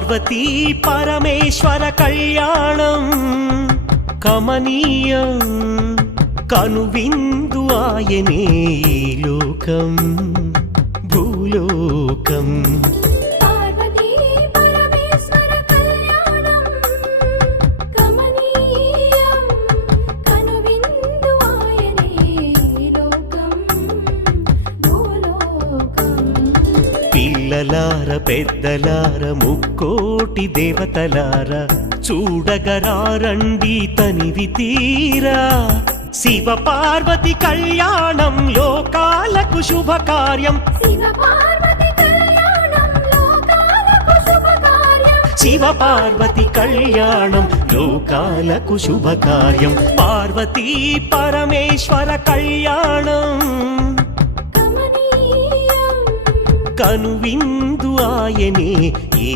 పార్వతీ పరమేశ్వర కళ్యాణం కమనీయం కనువిందు ఆయనే ఈ లోకం భూలోకం పార్వతీ పరమేశ్వర కళ్యాణం కమనీయం కనువిందు ఆయనే ఈ లోకం భూలోకం పిల్లలార పెద్దలార ముక్కోటి దేవతలార చూడగరారండి తనివి తీరా శివ పార్వతి కళ్యాణం లోకాలకు శుభకార్యం శివ పార్వతి కళ్యాణం లోకాలకు శుభకార్యం శివ పార్వతి కళ్యాణం లోకాలకు శుభకార్యం పార్వతీ పరమేశ్వర కళ్యాణం కమనీయం కనువిందు ఆయనే ఈ